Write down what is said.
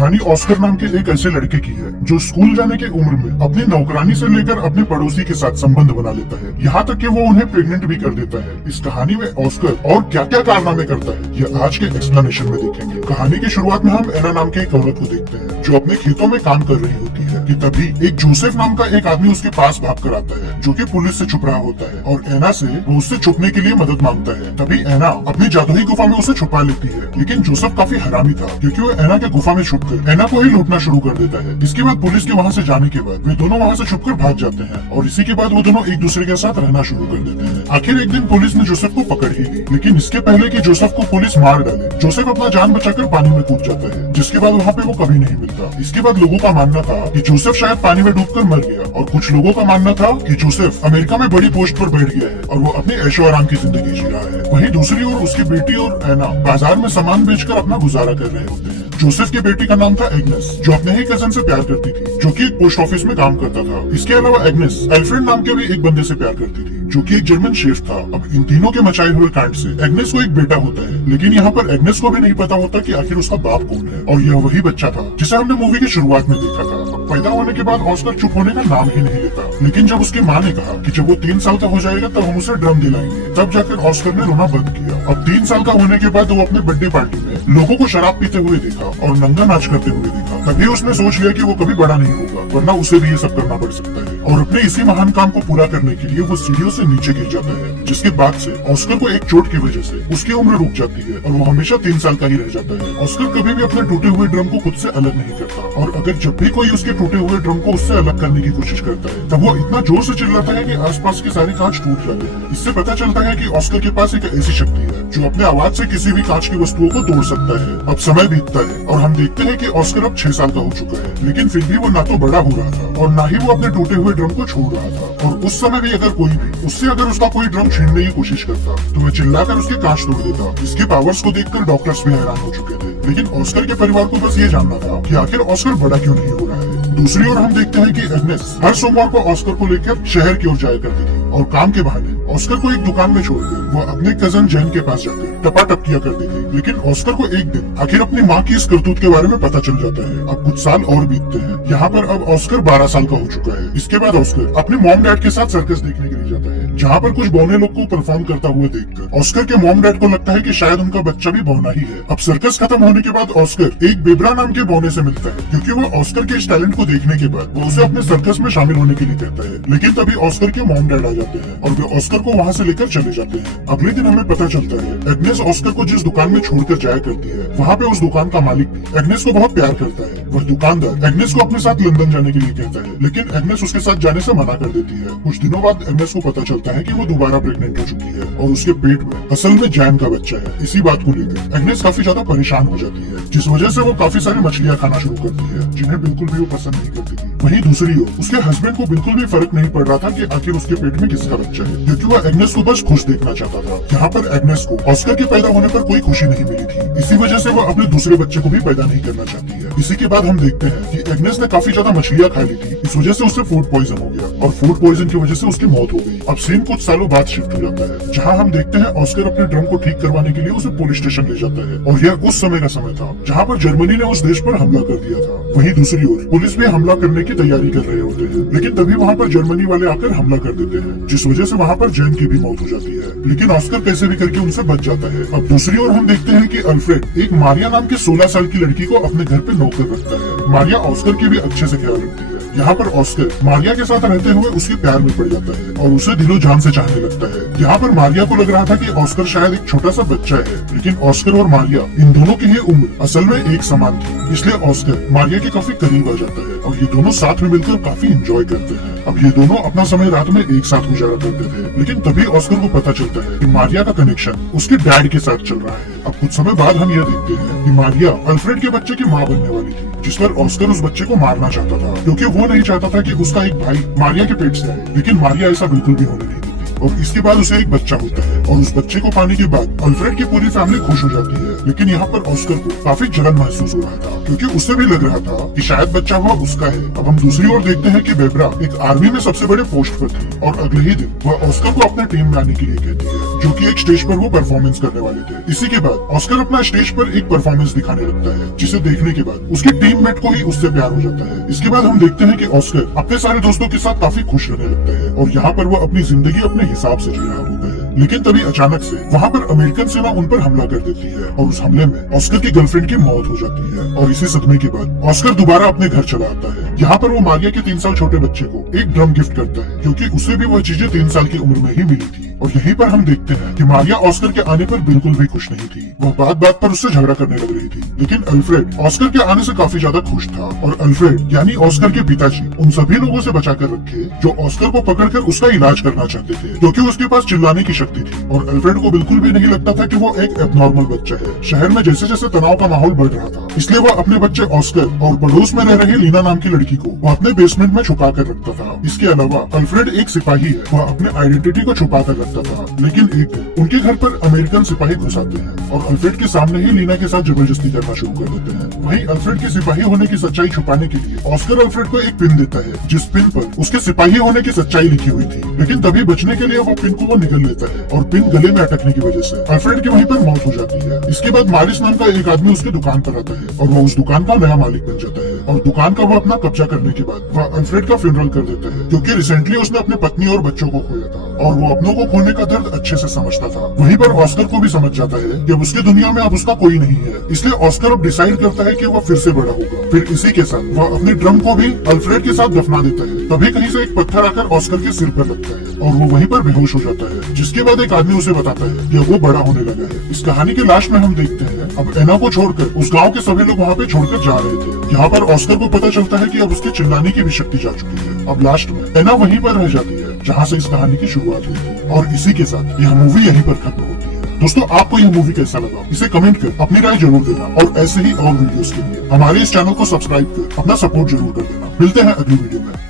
कहानी ऑस्कर नाम के एक ऐसे लड़के की है जो स्कूल जाने की उम्र में अपनी नौकरानी से लेकर अपने पड़ोसी के साथ संबंध बना लेता है, यहाँ तक कि वो उन्हें प्रेग्नेंट भी कर देता है। इस कहानी में ऑस्कर और क्या क्या कारनामे करता है ये आज के एक्सप्लेनेशन में देखेंगे। कहानी की शुरुआत में हम एना नाम की एक औरत को देखते हैं जो अपने खेतों में काम कर रही होती है कि तभी एक जोसेफ नाम का एक आदमी उसके पास भाग कर आता है जो कि पुलिस से छुप रहा होता है और एना से वो उससे छुपने के लिए मदद मांगता है। तभी एना अपनी जादुई गुफा में उसे छुपा लेती है, लेकिन जोसेफ काफी हरामी था क्योंकि वो एना के गुफा में छुपकर एना को ही लूटना शुरू कर देता है। इसके बाद पुलिस के वहाँ से जाने के बाद वे दोनों वहाँ से छुपकर भाग जाते हैं और इसी के बाद वो दोनों एक दूसरे के साथ रहना शुरू कर देते हैं। आखिर एक दिन पुलिस ने जोसेफ को पकड़ ही ली, लेकिन इसके पहले कि जोसेफ को पुलिस मार डाले जोसेफ अपना जान बचाकर पानी में कूद जाता है, जिसके बाद वहाँ पे वो कभी नहीं मिलता। इसके बाद लोगों का मानना था कि जोसेफ शायद पानी में डूबकर मर गया और कुछ लोगों का मानना था कि जोसेफ अमेरिका में बड़ी पोस्ट पर बैठ गया है और वो अपनी ऐशो आराम की जिंदगी जी रहा है। वहीं दूसरी ओर उसकी बेटी और एना बाजार में सामान बेचकर अपना गुजारा कर रहे होते हैं। जोसेफ की बेटी का नाम था एग्नेस जो अपने ही कजन से प्यार करती थी जो कि एक पोस्ट ऑफिस में काम करता था। इसके अलावा एग्नेस एल्फ्रेड नाम के भी एक बंदे से प्यार करती थी जो कि एक जर्मन शेफ था। अब इन तीनों के मचाए हुए कांड से एग्नेस को एक बेटा होता है, लेकिन यहाँ पर एग्नेस को भी नहीं पता होता कि आखिर उसका बाप कौन है और यह वही बच्चा था जिसे हमने मूवी की शुरुआत में देखा था। पैदा होने के बाद ऑस्कर चुप होने का नाम ही नहीं लेता, लेकिन जब उसकी माँ ने कहा कि जब वो 3 साल का हो जाएगा तब हम उसे ड्रम दिलाएंगे, तब जाकर ऑस्कर ने रोना बंद किया। अब 3 साल का होने के बाद वो अपने बर्थडे पार्टी में लोगों को शराब पीते हुए देखा और नंगा नाच करते हुए देखा। तभी उसने सोच लिया कि वो कभी बड़ा नहीं होगा वरना उसे भी ये सब करना पड़ सकता है और अपने इसी महान काम को पूरा करने के लिए वो सीढ़ियों से नीचे गिर जाता है, जिसके बाद से ऑस्कर को एक चोट की वजह से उसकी उम्र रुक जाती है और वो हमेशा 3 साल का ही रह जाता है। ऑस्कर कभी भी अपने टूटे हुए ड्रम को खुद से अलग नहीं करता और अगर जब भी कोई उसके टूटे हुए ड्रम को उससे अलग करने की कोशिश करता है तब वो इतना जोर से चिल्लाता है कि आसपास के सारे कांच टूट जाते हैं। इससे पता चलता है कि ऑस्कर के पास एक ऐसी शक्ति है जो अपने आवाज से किसी भी कांच की वस्तुओं को तोड़ सकता है। अब समय बीतता है और हम देखते हैं कि ऑस्कर अब 6 साल का हो चुका है, लेकिन फिर भी वो ना तो बड़ा हो रहा था और ना ही वो अपने टूटे हुए ड्रम को छोड़ रहा था। और उस समय भी अगर कोई भी उससे अगर उसका कोई ड्रम छीनने की कोशिश करता तो वह चिल्लाकर उसके कांच तोड़ देता। इसके पावर्स को देखकर डॉक्टर्स भी हैरान हो चुके थे, लेकिन ऑस्कर के परिवार को बस ये जानना था कि आखिर ऑस्कर बड़ा क्यों नहीं हो रहा है। दूसरी ओर हम देखते हैं कि एग्नेस हर सोमवार को ऑस्कर को लेकर शहर की ओर जाया करती थी और काम के बहाने ऑस्कर को एक दुकान में छोड़कर वो अपने कजन जैन के पास जाकर टपाटप किया करती थी। लेकिन ऑस्कर को एक दिन आखिर अपनी माँ की इस करतूत के बारे में पता चल जाता है। अब कुछ साल और बीतते हैं। यहाँ पर अब ऑस्कर 12 साल का हो चुका है। इसके बाद ऑस्कर अपने मॉम डैड के साथ सर्कस देखने के लिए जाता है, जहाँ पर कुछ बौने लोग को परफॉर्म करता हुआ देखकर ऑस्कर के मॉम डैड को लगता है कि शायद उनका बच्चा भी बौना ही है। अब सर्कस खत्म होने के बाद ऑस्कर एक बेबरा नाम के बौने से मिलता है क्योंकि वो ऑस्कर के इस टैलेंट को देखने के बाद वो उसे अपने सर्कस में शामिल होने के लिए कहता है। लेकिन तभी ऑस्कर के मॉम डैड आ जाते हैं और वे ऑस्कर को वहाँ से लेकर चले जाते हैं। अगले दिन हमें पता चलता है एग्नेस ऑस्कर को जिस दुकान में छोड़कर जाया करती है वहाँ पे उस दुकान का मालिक भी एग्नेस को बहुत प्यार करता है। वह दुकानदार एग्नेस को अपने साथ लंदन जाने के लिए कहता है, लेकिन एग्नेस उसके साथ जाने से मना कर देती है। कुछ दिनों बाद एग्नेस को पता चलता है कि वो दोबारा प्रेग्नेंट हो चुकी है और उसके पेट में असल में जैन का बच्चा है। इसी बात को लेकर एग्नेस काफी ज्यादा परेशान हो जाती है, जिस वजह से वो काफी सारी मछलियाँ खाना शुरू करती है जिन्हें बिल्कुल भी वो पसंद नहीं करती थी। वहीं दूसरी ओर उसके हस्बैंड को बिल्कुल भी फर्क नहीं पड़ रहा था कि आखिर उसके पेट में किसका बच्चा है, क्योंकि वह एग्नेस को बस खुश देखना चाहता था। यहाँ पर एग्नेस को ऑस्कर के पैदा होने पर कोई खुशी नहीं मिली थी, इसी वजह से वो अपने दूसरे बच्चे को भी पैदा नहीं करना चाहती है। इसी के बाद हम देखते हैं कि एग्नेस ने काफी ज्यादा मछलियाँ खा ली थी, इस वजह से उसे फूड पॉइजन हो गया और फूड पॉइजन की वजह से उसकी मौत हो गई। अब सीन कुछ सालों बाद शिफ्ट हो जाता है, जहाँ हम देखते हैं ऑस्कर अपने ड्रम को ठीक करवाने के लिए उसे पुलिस स्टेशन ले जाता है और यह उस समय का समय था जहाँ पर जर्मनी ने उस देश पर हमला कर दिया था। वहीं दूसरी ओर पुलिस भी हमला करने की तैयारी कर रहे होते हैं, लेकिन तभी वहाँ पर जर्मनी वाले आकर हमला कर देते हैं, जिस वजह से वहाँ पर जैन की भी मौत हो जाती है। लेकिन ऑस्कर कैसे भी करके उनसे बच जाता है। अब दूसरी ओर हम देखते हैं कि अल्फ्रेड एक मारिया नाम की 16 साल की लड़की को अपने घर पे नौकर रखता है। मारिया ऑस्कर की भी अच्छे से ख्याल रखती है। यहाँ पर ऑस्कर मारिया के साथ रहते हुए उसके प्यार में पड़ जाता है और उसे दिलो जान से चाहने लगता है। यहाँ पर मारिया को लग रहा था कि ऑस्कर शायद एक छोटा सा बच्चा है, लेकिन ऑस्कर और मारिया इन दोनों की ही उम्र असल में एक समान थी, इसलिए ऑस्कर मारिया के काफी करीब आ जाता है और ये दोनों साथ में मिलकर काफी एंजॉय करते हैं। अब ये दोनों अपना समय रात में एक साथ गुजारा करते थे, लेकिन तभी ऑस्कर को पता चलता है कि मारिया का कनेक्शन उसके डैड के साथ चल रहा है। अब कुछ समय बाद हम यह देखते हैं कि मारिया अल्फ्रेड के बच्चे की माँ बनने वाली थी, जिस पर ऑस्कर उस बच्चे को मारना चाहता था क्योंकि वो नहीं चाहता था कि उसका एक भाई मारिया के पेट से आए, लेकिन मारिया ऐसा बिल्कुल भी होने नहीं देती और इसके बाद उसे एक बच्चा होता है है और उस बच्चे को पाने के बाद अल्फ्रेड की पूरी फैमिली खुश हो जाती है। लेकिन यहाँ पर ऑस्कर को काफी जलन महसूस हो रहा था, क्योंकि उसे भी लग रहा था कि शायद बच्चा वह उसका है। अब हम दूसरी ओर देखते हैं कि बेब्रा एक आर्मी में सबसे बड़े पोस्ट पर थी और अगले ही दिन वह ऑस्कर को अपने टीम में आने के लिए कहती है, जो कि एक स्टेज पर वो परफॉर्मेंस करने वाले थे। इसी के बाद ऑस्कर अपना स्टेज पर एक परफॉर्मेंस दिखाने लगता है, जिसे देखने के बाद उसके टीममेट को ही उससे प्यार हो जाता है। इसके बाद हम देखते हैं कि ऑस्कर अपने सारे दोस्तों के साथ काफी खुश रहने लगता है और यहाँ पर वो अपनी जिंदगी अपने हिसाब से जी रहा होता है। लेकिन तभी अचानक से वहाँ पर अमेरिकन सेना उन पर हमला कर देती है और उस हमले में ऑस्कर की गर्लफ्रेंड की मौत हो जाती है। और इसी सदमे के बाद ऑस्कर दोबारा अपने घर चला आता है। यहाँ पर वो मारिया के 3 साल छोटे बच्चे को एक ड्रम गिफ्ट करता है, क्योंकि उसे भी वह चीजें 3 साल की उम्र में ही मिली थी। और यहीं पर हम देखते हैं कि मारिया ऑस्कर के आने पर बिल्कुल भी खुश नहीं थी। वह बात बात पर उससे झगड़ा करने लग रही थी। लेकिन अल्फ्रेड ऑस्कर के आने से काफी ज्यादा खुश था और अल्फ्रेड यानी ऑस्कर के पिताजी उन सभी लोगों से बचा कर रखे जो ऑस्कर को पकड़कर उसका इलाज करना चाहते थे, क्योंकि उसके पास चिल्लाने की शक्ति थी। और अल्फ्रेड को बिल्कुल भी नहीं लगता था कि वो एक एबनॉर्मल बच्चा है। शहर में जैसे जैसे तनाव का माहौल बढ़ रहा था, इसलिए वह अपने बच्चे ऑस्कर और पड़ोस में रह रही लीना नाम की लड़की को वह अपने बेसमेंट में छुपा कर रखता था। इसके अलावा अल्फ्रेड एक सिपाही है, वह अपने आइडेंटिटी को छुपा कर रखता था। लेकिन एक दिन उनके घर पर अमेरिकन सिपाही घुस आते हैं और अल्फ्रेड के सामने ही लीना के साथ जबरदस्ती करना शुरू कर देते हैं। वहीं अल्फ्रेड के सिपाही होने की सच्चाई छुपाने के लिए ऑस्कर अल्फ्रेड को एक पिन देता है, जिस पिन पर उसके सिपाही होने की सच्चाई लिखी हुई थी। लेकिन तभी बचने के लिए वो पिन को वो निगल लेता है और पिन गले में अटकने की वजह से अल्फ्रेड की वहीं पर मौत हो जाती है। इसके बाद मारिस नाम का एक आदमी उसकी दुकान पर आता है और वो उस दुकान का नया मालिक बन जाता है और दुकान का वो अपना कब्जा करने के बाद वह अल्फ्रेड का फ्यूनरल कर देता है, क्योंकि रिसेंटली उसने अपने पत्नी और बच्चों को खोया था और वो अपनों को खोने का दर्द अच्छे से समझता था। वहीं पर ऑस्कर को भी समझ जाता है कि अब उसकी दुनिया में अब उसका कोई नहीं है, इसलिए ऑस्कर अब डिसाइड करता है कि वह फिर से बड़ा होगा। फिर इसी के साथ वह अपने ड्रम को भी अल्फ्रेड के साथ दफना देता है। तभी कहीं से एक पत्थर आकर ऑस्कर के सिर पर लगता है और वो वहीं पर बेहोश हो जाता है, जिसके बाद एक आदमी उसे बताता है कि वो बड़ा होने लगा है। इस कहानी के लास्ट में हम देखते हैं अब एना को छोड़कर उस गांव के सभी लोग वहाँ पे छोड़कर जा रहे थे। यहाँ पर ऑस्कर को पता चलता है कि अब उसके चिल्लाने की भी शक्ति जा चुकी है। अब लास्ट में एना वहीं पर रह जाती है जहाँ से इस कहानी की शुरुआत हुई थी और इसी के साथ यह मूवी यहीं पर खत्म होती है। दोस्तों, आपको यह मूवी कैसा लगा इसे कमेंट कर अपनी राय जरूर देना और ऐसे ही और वीडियोस के लिए हमारे इस चैनल को सब्सक्राइब कर अपना सपोर्ट जरूर कर देना। मिलते हैं अगली वीडियो में।